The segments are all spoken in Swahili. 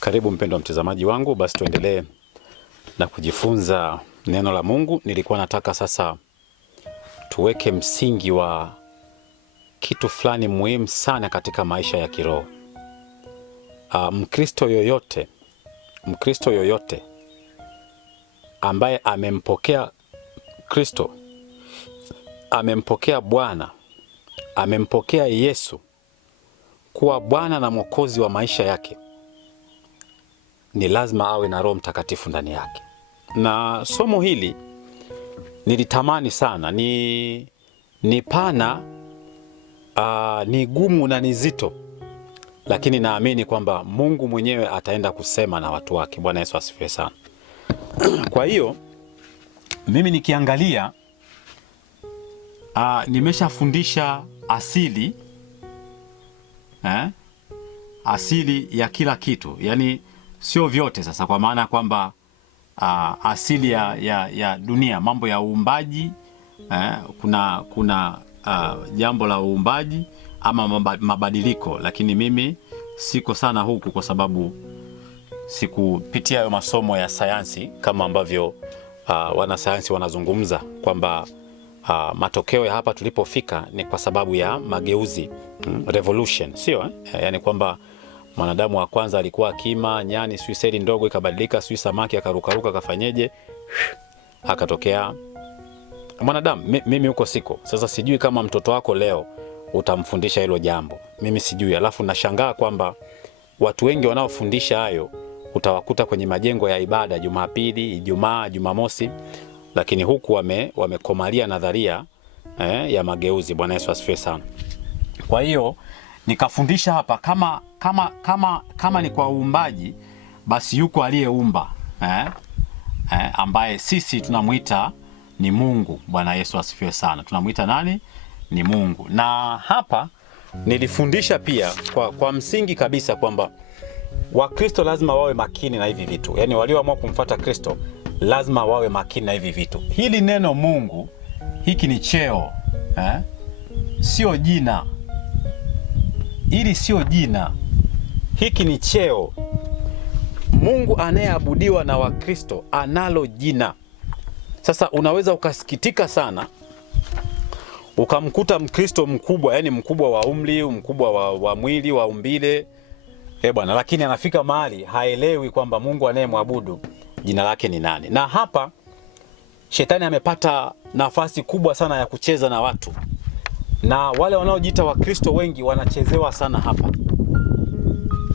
Karibu mpendwa mtazamaji wangu, basi tuendelee na kujifunza neno la Mungu. Nilikuwa nataka sasa tuweke msingi wa kitu fulani muhimu sana katika maisha ya kiroho. Mkristo yoyote ambaye amempokea Kristo, amempokea Bwana, amempokea Yesu kuwa Bwana na Mwokozi wa maisha yake, ni lazima awe na Roho Mtakatifu ndani yake. Na somo hili nilitamani sana, ni pana, ni gumu na ni zito, lakini naamini kwamba Mungu mwenyewe ataenda kusema na watu wake. Bwana Yesu asifiwe sana. Kwa hiyo mimi nikiangalia, nimeshafundisha asili ya kila kitu, yani sio vyote sasa, kwa maana kwamba asili ya dunia, mambo ya uumbaji, kuna jambo la uumbaji ama mabadiliko, lakini mimi siko sana huku kwa sababu sikupitia hayo masomo ya sayansi kama ambavyo wanasayansi wanazungumza kwamba matokeo ya hapa tulipofika ni kwa sababu ya mageuzi, revolution, sio yani kwamba mwanadamu wa kwanza alikuwa kima, nyani, sui seli ndogo ikabadilika, sui samaki akarukaruka kafanyeje, akatokea mwanadamu. Mimi huko siko. Sasa sijui kama mtoto wako leo utamfundisha hilo jambo, mimi sijui. Alafu nashangaa kwamba watu wengi wanaofundisha hayo utawakuta kwenye majengo ya ibada Jumapili, Ijumaa, Jumamosi, lakini huku wamekomalia nadharia ya mageuzi. Bwana Yesu asifiwe sana. Kwa hiyo nikafundisha hapa kama ni kwa uumbaji, basi yuko aliyeumba ambaye sisi tunamuita ni Mungu. Bwana Yesu asifiwe sana. Tunamuita nani? Ni Mungu. Na hapa nilifundisha pia kwa msingi kabisa kwamba Wakristo lazima wawe makini na hivi vitu. Yaani walioamua kumfuata Kristo lazima wawe makini na hivi vitu. Hili neno Mungu, hiki ni cheo, sio jina. Hili sio jina, hiki ni cheo. Mungu anayeabudiwa na Wakristo analo jina. Sasa unaweza ukasikitika sana ukamkuta Mkristo mkubwa, yani mkubwa wa umri, mkubwa wa mwili, wa umbile, bwana, lakini anafika mahali haelewi kwamba Mungu anayemwabudu jina lake ni nani. Na hapa shetani amepata nafasi kubwa sana ya kucheza na watu, na wale wanaojiita Wakristo wengi wanachezewa sana hapa.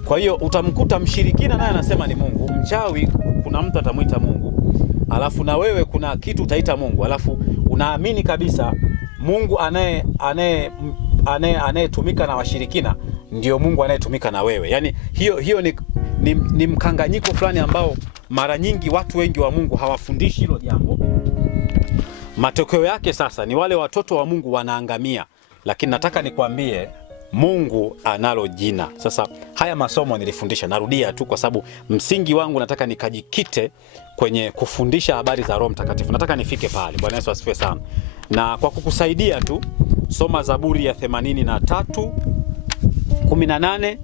Kwa hiyo utamkuta mshirikina naye anasema ni Mungu, mchawi kuna mtu atamuita Mungu, alafu na wewe kuna kitu utaita Mungu, alafu unaamini kabisa Mungu anayetumika na washirikina ndio Mungu anayetumika na wewe. Yaani hiyo ni mkanganyiko fulani ambao mara nyingi watu wengi wa Mungu hawafundishi hilo jambo. Matokeo yake sasa ni wale watoto wa Mungu wanaangamia. Lakini nataka nikwambie Mungu analo jina. Sasa haya masomo nilifundisha, narudia tu kwa sababu msingi wangu nataka nikajikite kwenye kufundisha habari za Roho Mtakatifu. Nataka nifike pale. Bwana Yesu asifiwe sana. Na kwa kukusaidia tu, soma Zaburi ya 83:18,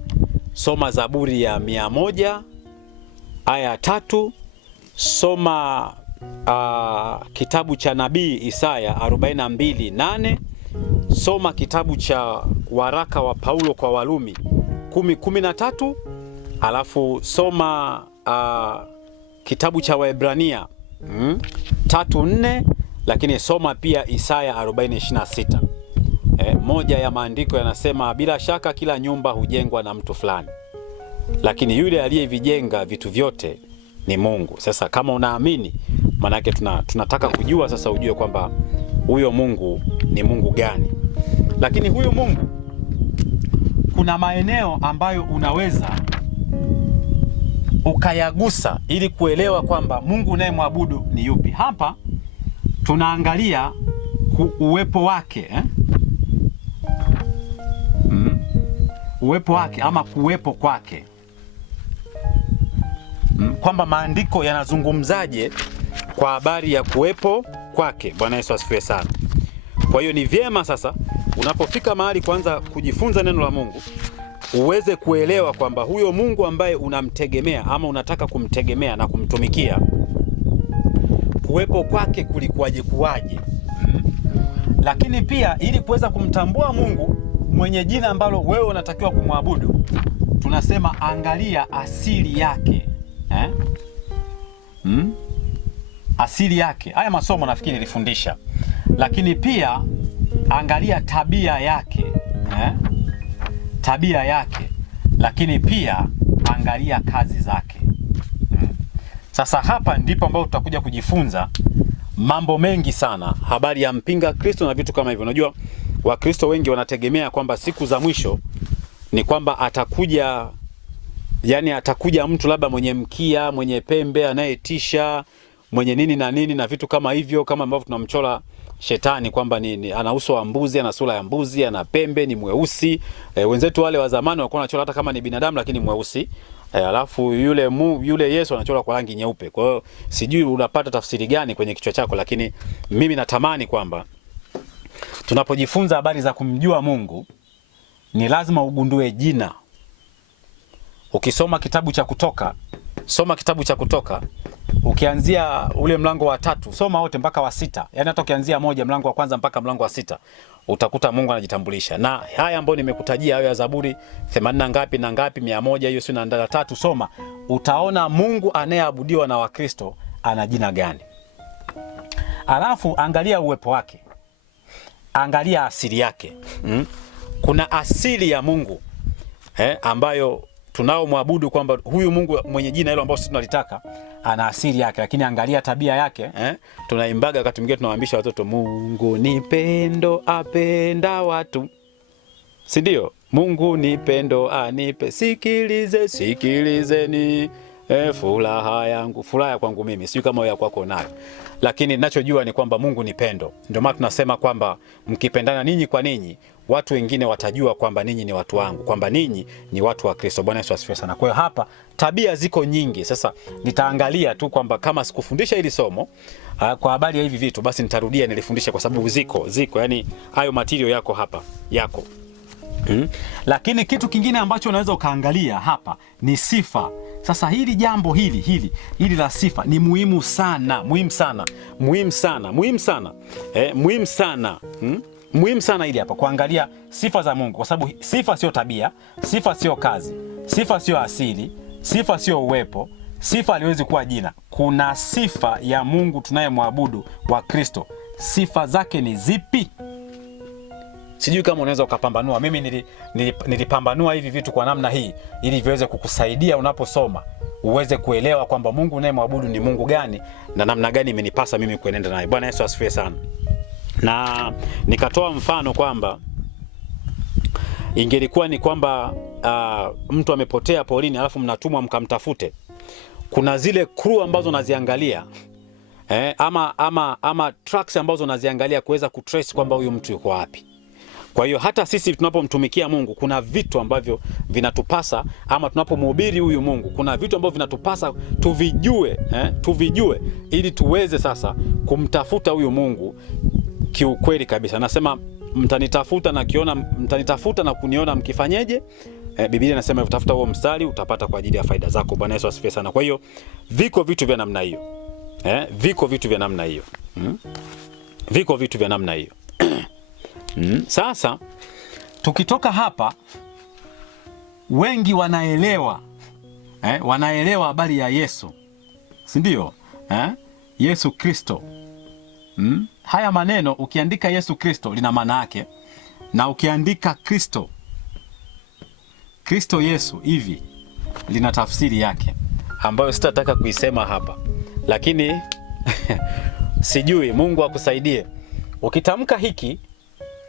soma Zaburi ya 100 aya 3, soma kitabu cha nabii Isaya 42:8, soma kitabu cha waraka wa Paulo kwa Warumi 10:13, alafu soma kitabu cha Waebrania 3:4, lakini soma pia Isaya 40:26. Moja ya maandiko yanasema bila shaka kila nyumba hujengwa na mtu fulani, lakini yule aliyevijenga vitu vyote ni Mungu. Sasa kama unaamini, manake tunataka kujua sasa, ujue kwamba huyo Mungu ni Mungu gani. Lakini huyo Mungu, kuna maeneo ambayo unaweza ukayagusa ili kuelewa kwamba Mungu unayemwabudu ni yupi. Hapa tunaangalia uwepo wake, uwepo wake ama kuwepo kwake, kwamba maandiko yanazungumzaje kwa habari ya kuwepo kwake. Bwana Yesu asifiwe sana. Kwa hiyo ni vyema sasa unapofika mahali kwanza kujifunza neno la Mungu, uweze kuelewa kwamba huyo Mungu ambaye unamtegemea ama unataka kumtegemea na kumtumikia, kuwepo kwake kulikuwaje kuwaje. Lakini pia ili kuweza kumtambua Mungu mwenye jina ambalo wewe unatakiwa kumwabudu, tunasema angalia asili yake. Asili yake. Haya masomo nafikiri nilifundisha. Lakini pia angalia tabia yake. Tabia yake. Lakini pia angalia kazi zake. Sasa hapa ndipo ambapo tutakuja kujifunza mambo mengi sana, habari ya mpinga Kristo na vitu kama hivyo. Unajua Wakristo wengi wanategemea kwamba siku za mwisho ni kwamba atakuja, yani atakuja mtu labda mwenye mkia, mwenye pembe, anayetisha, mwenye nini na nini na vitu kama hivyo, kama ambavyo tunamchora shetani kwamba ana uso wa mbuzi, ana sura ya mbuzi, ana pembe, ni mweusi. Wenzetu wale wa zamani walikuwa wanachora hata kama ni binadamu lakini mweusi. Alafu yule Yesu anachora kwa rangi nyeupe. Kwa hiyo sijui unapata tafsiri gani kwenye kichwa chako, lakini mimi natamani kwamba tunapojifunza habari za kumjua Mungu ni lazima ugundue jina. Ukisoma kitabu cha Kutoka, soma kitabu cha Kutoka, ukianzia ule mlango wa 3, soma wote mpaka wa 6. Yaani hata ukianzia moja mlango wa kwanza mpaka mlango wa 6, utakuta Mungu anajitambulisha. Na haya ambayo nimekutajia hayo ya Zaburi 80 ngapi na ngapi, 100, hiyo si na 3, soma, utaona Mungu anayeabudiwa na Wakristo ana jina gani. Alafu angalia uwepo wake. Angalia asili yake. Kuna asili ya Mungu ambayo tunao muabudu kwamba huyu Mungu mwenye jina hilo ambao sisi tunalitaka ana asili yake. Lakini angalia tabia yake. Tunaimbaga wakati mwingine tunawaambisha watoto, Mungu ni pendo apenda watu, si ndio? Mungu ni pendo anipe, sikilizeni furaha yangu, furaha kwangu mimi, sio kama wewe kwako nayo. Lakini ninachojua ni kwamba Mungu ni pendo. Ndio maana tunasema kwamba mkipendana ninyi kwa ninyi, watu wengine watajua kwamba ninyi ni watu wangu, kwamba ninyi ni watu wa Kristo. Bwana Yesu asifiwe sana. Kwa hiyo hapa tabia ziko nyingi. Sasa nitaangalia tu kwamba kama sikufundisha hili somo kwa habari ya hivi vitu, basi nitarudia nilifundisha kwa sababu ziko yani hayo material yako hapa yako. Lakini kitu kingine ambacho unaweza ukaangalia hapa ni sifa. Sasa hili jambo hili la sifa ni muhimu sana, muhimu sana hili hapa kuangalia sifa za Mungu, kwa sababu sifa sio tabia, sifa sio kazi, sifa sio asili, sifa sio uwepo, sifa haliwezi kuwa jina. Kuna sifa ya Mungu tunayemwabudu wa Kristo. Sifa zake ni zipi? Sijui kama unaweza ukapambanua. Mimi nilipambanua hivi vitu kwa namna hii ili viweze kukusaidia unaposoma uweze kuelewa kwamba Mungu unayemwabudu ni Mungu gani na namna gani imenipasa mimi kuenenda naye. Bwana Yesu asifiwe sana. Na nikatoa mfano kwamba ingelikuwa ni kwamba mtu amepotea porini alafu mnatumwa mkamtafute. Kuna zile crew ambazo naziangalia ama tracks ambazo naziangalia kuweza kutrace kwamba huyu mtu yuko wapi. Kwa hiyo hata sisi tunapomtumikia Mungu kuna vitu ambavyo vinatupasa, ama tunapomhubiri huyu Mungu kuna vitu ambavyo vinatupasa tuvijue ili tuweze sasa kumtafuta huyu Mungu kiukweli kabisa. Nasema mtanitafuta na kuniona mkifanyeje? Biblia inasema utafuta huo mstari utapata kwa ajili ya faida zako. Bwana Yesu asifiwe sana. Kwa hiyo viko vitu vya namna hiyo. Viko vitu vya namna hiyo. Viko vitu vya namna hiyo. Sasa tukitoka hapa, wengi wanaelewa wanaelewa habari ya Yesu, si ndio? Yesu Kristo. Haya maneno ukiandika Yesu Kristo lina maana yake, na ukiandika Kristo Yesu hivi lina tafsiri yake ambayo sitataka kuisema hapa, lakini sijui, Mungu akusaidie. Ukitamka hiki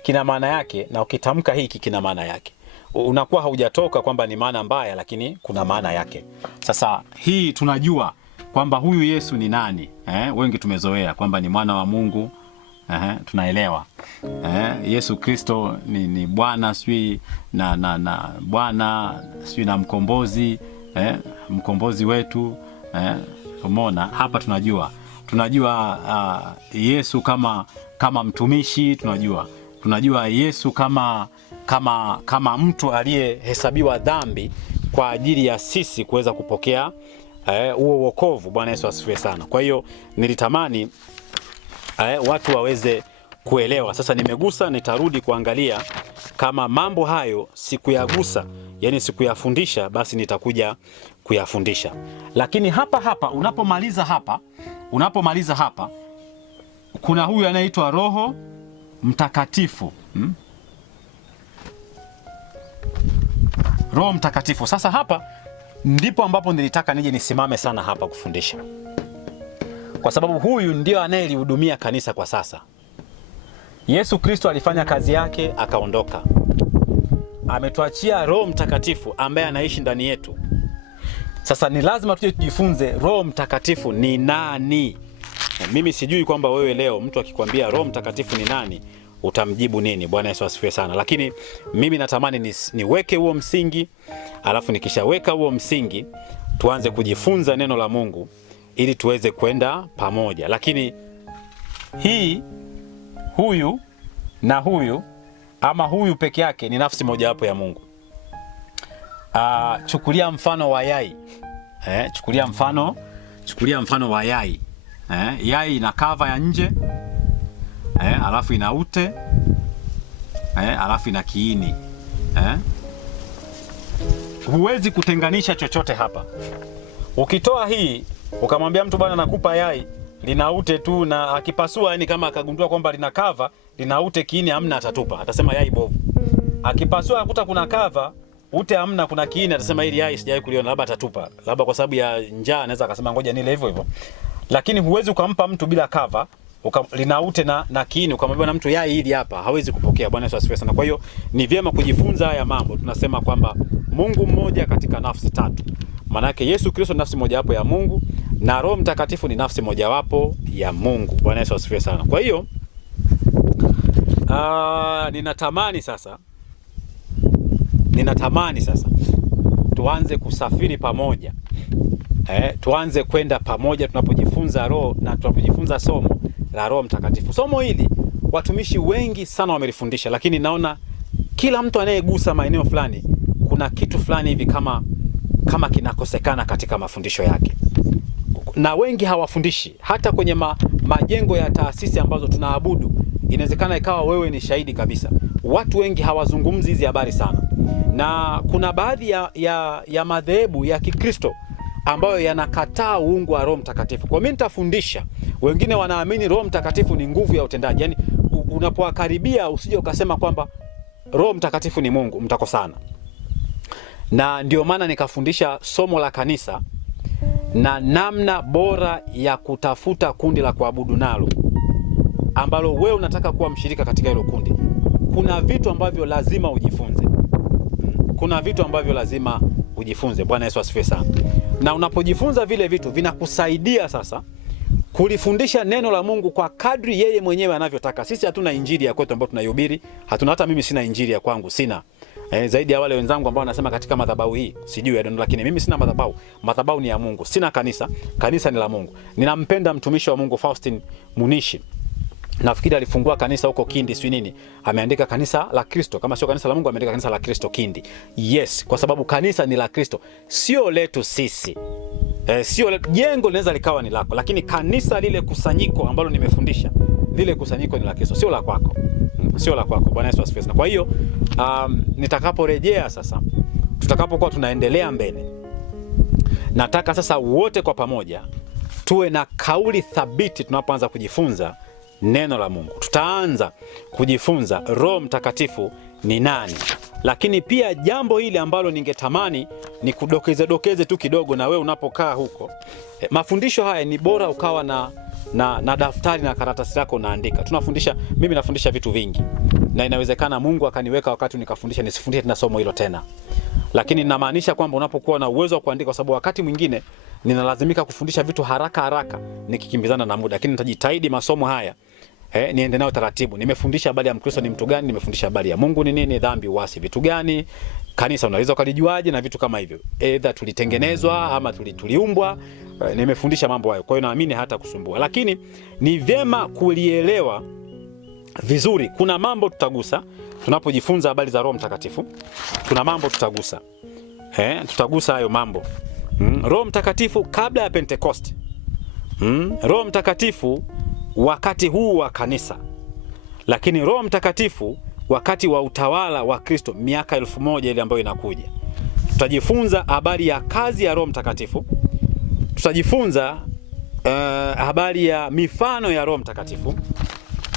kina maana yake na ukitamka hiki kina maana yake. Unakuwa haujatoka kwamba ni maana mbaya, lakini kuna maana yake. Sasa hii tunajua kwamba huyu Yesu ni nani. Wengi tumezoea kwamba ni mwana wa Mungu. Tunaelewa. Yesu Kristo ni Bwana sui na Bwana sui na mkombozi, mkombozi wetu. Umeona hapa tunajua Yesu kama mtumishi, tunajua Yesu kama kama mtu aliyehesabiwa dhambi kwa ajili ya sisi kuweza kupokea huo wokovu. Bwana Yesu asifiwe sana. Kwa hiyo nilitamani watu waweze kuelewa. Sasa nimegusa, nitarudi kuangalia kama mambo hayo sikuyagusa, yani sikuyafundisha, basi nitakuja kuyafundisha. Lakini hapa unapomaliza hapa kuna huyu anaitwa Roho Mtakatifu. Roho Mtakatifu. Sasa hapa ndipo ambapo nilitaka nije nisimame sana hapa kufundisha, kwa sababu huyu ndio anayelihudumia kanisa kwa sasa. Yesu Kristo alifanya kazi yake akaondoka. Ametuachia Roho Mtakatifu ambaye anaishi ndani yetu. Sasa ni lazima tuje tujifunze Roho Mtakatifu ni nani. Mimi sijui kwamba wewe leo mtu akikwambia Roho Mtakatifu ni nani utamjibu nini. Bwana Yesu asifiwe sana. Lakini mimi natamani niweke huo msingi, alafu nikishaweka huo msingi tuanze kujifunza neno la Mungu ili tuweze kwenda pamoja. Lakini huyu na huyu ama huyu peke yake ni nafsi moja wapo ya Mungu. Chukulia mfano wa yai. Chukulia mfano wa yai. Yai ina kava ya nje, alafu ina ute, alafu ina kiini. Huwezi kutenganisha chochote hapa. Ukitoa hii ukamwambia mtu bwana nakupa yai lina ute tu, na akipasua yani kama akagundua kwamba lina kava, lina ute, kiini hamna, atatupa, atasema yai bovu. Akipasua akuta kuna kava, ute hamna, kuna kiini, atasema hili yai sijawahi kuliona, labda atatupa, labda kwa sababu ya njaa anaweza akasema ngoja nile hivyo hivyo. Lakini huwezi ukampa mtu bila kava lina ute na kiini ukamwambia na mtu yai hili hapa, hawezi kupokea. Bwana Yesu asifiwe sana. Kwa hiyo ni vyema kujifunza haya mambo. Tunasema kwamba Mungu mmoja katika nafsi tatu. Maana yake Yesu Kristo nafsi moja wapo ya Mungu na Roho Mtakatifu ni nafsi moja wapo ya Mungu. Bwana Yesu asifiwe sana. Kwa hiyo ninatamani sasa tuanze kusafiri pamoja. Tuanze kwenda pamoja tunapojifunza roho na tunapojifunza somo la Roho Mtakatifu. Somo hili watumishi wengi sana wamelifundisha, lakini naona kila mtu anayegusa maeneo fulani kuna kitu fulani hivi kama kinakosekana katika mafundisho yake. Na wengi hawafundishi hata kwenye majengo ya taasisi ambazo tunaabudu. Inawezekana ikawa wewe ni shahidi kabisa. Watu wengi hawazungumzi hizi habari sana. Na kuna baadhi ya madhehebu ya Kikristo ambayo yanakataa uungu wa Roho Mtakatifu. Kwa mimi nitafundisha. Wengine wanaamini Roho Mtakatifu ni nguvu ya utendaji. Yaani unapokaribia usije ukasema kwamba Roho Mtakatifu ni Mungu, mtakosana. Na ndio maana nikafundisha somo la kanisa na namna bora ya kutafuta kundi la kuabudu nalo, ambalo wewe unataka kuwa mshirika katika hilo kundi. Kuna vitu ambavyo lazima ujifunze. Bwana Yesu asifiwe sana. Na unapojifunza vile vitu vinakusaidia sasa kulifundisha neno la Mungu kwa kadri yeye mwenyewe anavyotaka. Sisi hatuna injili ya kwetu ambayo tunaihubiri. Hata mimi sina injili ya kwangu, sina. Zaidi ya wale wenzangu ambao wanasema katika madhabahu hii, sijui ya neno, lakini mimi sina madhabahu. Madhabahu ni ya Mungu. Sina kanisa. Kanisa ni la Mungu. Ninampenda mtumishi wa Mungu Faustin Munishi. Nafikiri alifungua kanisa huko Kindi sio nini. Ameandika kanisa la Kristo. Kama sio kanisa la Mungu ameandika kanisa la Kristo Kindi. Yes, kwa sababu kanisa ni la Kristo. Sio letu sisi. Sio jengo linaweza likawa ni lako, lakini kanisa lile kusanyiko ambalo nimefundisha, lile kusanyiko ni la Kristo, sio la kwako. Sio la kwako. Bwana Yesu asifiwe. Kwa hiyo nitakaporejea sasa, tutakapokuwa tunaendelea mbele, nataka sasa wote kwa pamoja tuwe na kauli thabiti tunapoanza kujifunza neno la Mungu. Tutaanza kujifunza Roho Mtakatifu ni nani. Lakini pia jambo hili ambalo ningetamani ni dokeze tu kidogo, na wewe unapokaa huko, mafundisho haya ni bora ukawa na daftari na karatasi lako unaandika. Mimi nafundisha vitu vingi, na inawezekana Mungu akaniweka wakati nikafundisha nisifundishe tena somo hilo tena. Lakini ninamaanisha kwamba unapokuwa na uwezo wa kuandika, kwa sababu wakati mwingine ninalazimika kufundisha vitu haraka nikikimbizana na muda, lakini nitajitahidi masomo haya niende nao taratibu. Nimefundisha habari ya Mkristo ni mtu gani, nimefundisha habari ya Mungu ni nini, dhambi, uasi vitu gani, kanisa unaweza ukalijuaje na vitu kama hivyo. Either tulitengenezwa ama tuliumbwa. Nimefundisha mambo hayo. Kwa hiyo naamini hata kusumbua. Lakini ni vyema kulielewa vizuri. Kuna mambo tutagusa tunapojifunza habari za Roho Mtakatifu. Kuna mambo tutagusa. Tutagusa hayo mambo. Roho Mtakatifu kabla ya Pentecost. Roho Mtakatifu wakati huu wa kanisa. Lakini Roho Mtakatifu wakati wa utawala wa Kristo miaka 1000 ile ambayo inakuja. Tutajifunza habari ya kazi ya Roho Mtakatifu. Tutajifunza habari ya mifano ya Roho Mtakatifu.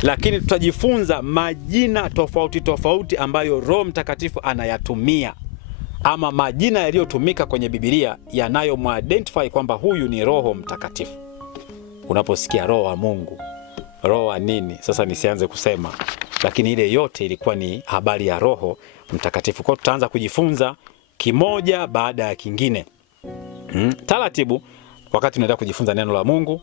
Lakini tutajifunza majina tofauti tofauti ambayo Roho Mtakatifu anayatumia, ama majina yaliyotumika kwenye Biblia yanayomuidentify kwamba huyu ni Roho Mtakatifu. Unaposikia Roho wa Mungu, Roho wa nini, sasa nisianze kusema, lakini ile yote ilikuwa ni habari ya Roho Mtakatifu. Kwa tutaanza kujifunza kimoja baada ya kingine. Taratibu wakati tunaendelea kujifunza neno la Mungu,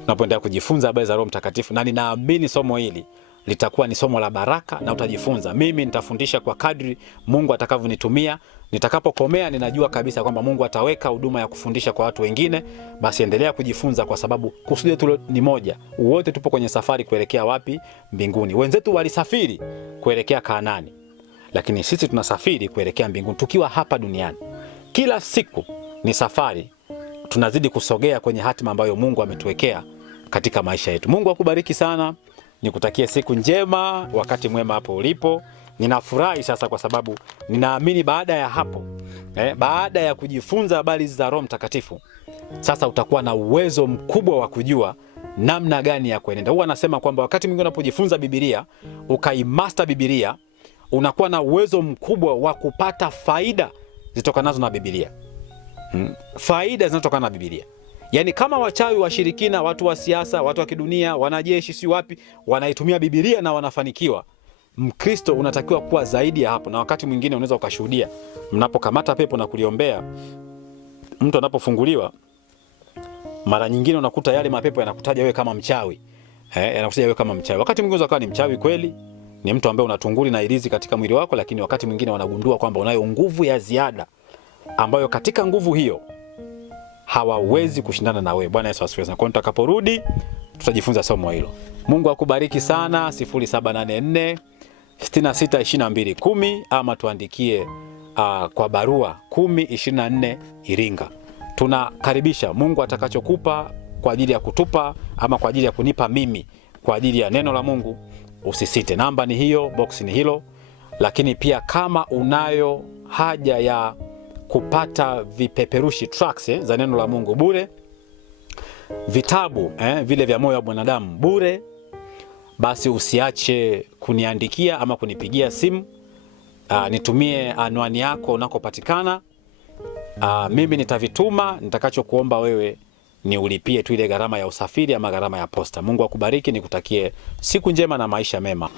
tunapoendelea kujifunza habari za Roho Mtakatifu, na ninaamini somo hili litakuwa ni somo la baraka na utajifunza. Mimi nitafundisha kwa kadri Mungu atakavyonitumia. Nitakapokomea ninajua kabisa kwamba Mungu ataweka huduma ya kufundisha kwa watu wengine. Basi endelea kujifunza, kwa sababu kusudi letu ni moja. Wote tupo kwenye safari kuelekea wapi? Mbinguni. Wenzetu walisafiri kuelekea Kanaani, lakini sisi tunasafiri kuelekea mbinguni tukiwa hapa duniani. Kila siku ni safari, tunazidi kusogea kwenye hatima ambayo Mungu ametuwekea katika maisha yetu. Mungu akubariki sana. Nikutakie siku njema, wakati mwema hapo ulipo. Ninafurahi sasa kwa sababu ninaamini baada ya hapo, baada ya kujifunza habari za Roho Mtakatifu, sasa utakuwa na uwezo mkubwa wa kujua namna gani ya kuenenda. Huwa anasema kwamba wakati mwingine unapojifunza Biblia, ukaimaster Biblia, unakuwa na uwezo mkubwa wa kupata faida zitokanazo na Biblia. Faida zinazotokana na Biblia. Yaani kama wachawi, washirikina, watu wa siasa, watu wa kidunia, wanajeshi, si wapi, wanaitumia Biblia na wanafanikiwa, Mkristo unatakiwa kuwa zaidi ya hapo. Na wakati mwingine unaweza ukashuhudia mnapokamata pepo na kuliombea, mtu anapofunguliwa, mara nyingine unakuta yale mapepo yanakutaja wewe kama mchawi. Yanakutaja wewe kama mchawi. Wakati mwingine unaweza kuwa ni mchawi kweli, ni mtu ambaye una tunguli na ilizi katika mwili wako, lakini wakati mwingine wanagundua kwamba unayo nguvu ya ziada ambayo katika nguvu hiyo hawawezi kushindana na wewe. Bwana Yesu asifiwe. Kwa hiyo tutakaporudi tutajifunza somo hilo. Mungu akubariki sana. 0784 662210 ama tuandikie kwa barua 1024 Iringa. Tunakaribisha. Mungu atakachokupa kwa ajili ya kutupa ama kwa ajili ya kunipa mimi kwa ajili ya neno la Mungu, usisite. Namba ni hiyo, box ni hilo. Lakini pia kama unayo haja ya kupata vipeperushi tracts za neno la Mungu bure, vitabu vile vya moyo wa mwanadamu bure, basi usiache kuniandikia ama kunipigia simu. Nitumie anwani yako unakopatikana. Mimi nitavituma. Nitakachokuomba wewe ni ulipie tu ile gharama ya usafiri ama gharama ya posta. Mungu akubariki, nikutakie siku njema na maisha mema.